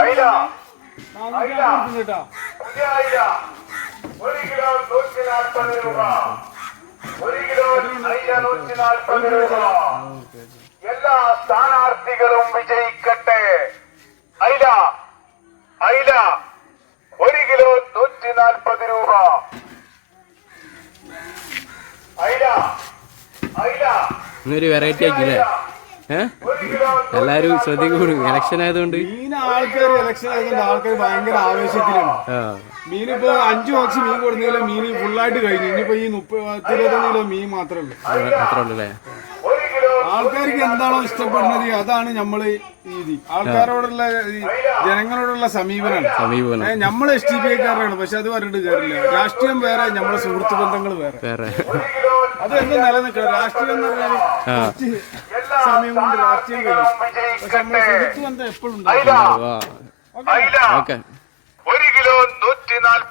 അയില കേട്ടോ. പുതിയ അയില 1 കിലോ 140 രൂപ. 1 കിലോ അയില 140 രൂപ. എല്ലാ സ്ഥാനാർത്ഥികളും വിജയിക്കട്ടെ. അയില അയില 1 കിലോ 140 രൂപ. അയില അയില ഇന്നൊരു വെറൈറ്റി ആക്കില്ലേ? എല്ലാരും ശ്രദ്ധിക്കും, ഇലക്ഷൻ ആയതുകൊണ്ട്. മീൻ ആൾക്കാർ ഇലക്ഷൻ ആയതുകൊണ്ട് ആൾക്കാർ ഭയങ്കര ആവേശത്തിലാണ്. മീനിപ്പോ 5 ബോക്സ് മീൻ കൊടുത്തില്ല, മീൻ ഫുള്ളായിട്ട് കഴിഞ്ഞു. ഇനിയിപ്പോ ഈ 30-20 കിലോ മീൻ മാത്രമേ ഉള്ളൂ. അത്രേ ഉള്ളൂ. ആൾക്കാർക്ക് എന്താണോ ഇഷ്ടപ്പെടുന്നത് അതാണ് നമ്മള് രീതി. ആൾക്കാരോടുള്ള ജനങ്ങളോടുള്ള സമീപനമാണ്. നമ്മള് STPക്കാരാണ്, പക്ഷെ അത് പറഞ്ഞിട്ട് കാര്യമില്ല. രാഷ്ട്രീയം വേറെ, നമ്മളെ സുഹൃത്ത് ബന്ധങ്ങൾ വേറെ. അത് എന്നും നിലനിൽക്കണം. രാഷ്ട്രീയം എന്ന് പറഞ്ഞാൽ സമയം കൊണ്ട് രാഷ്ട്രീയം കഴിയും, പക്ഷെ നമ്മളെ സുഹൃത്ത് ബന്ധം എപ്പോഴും ഉണ്ടാവും. ഓക്കെ. 1 കിലോ 140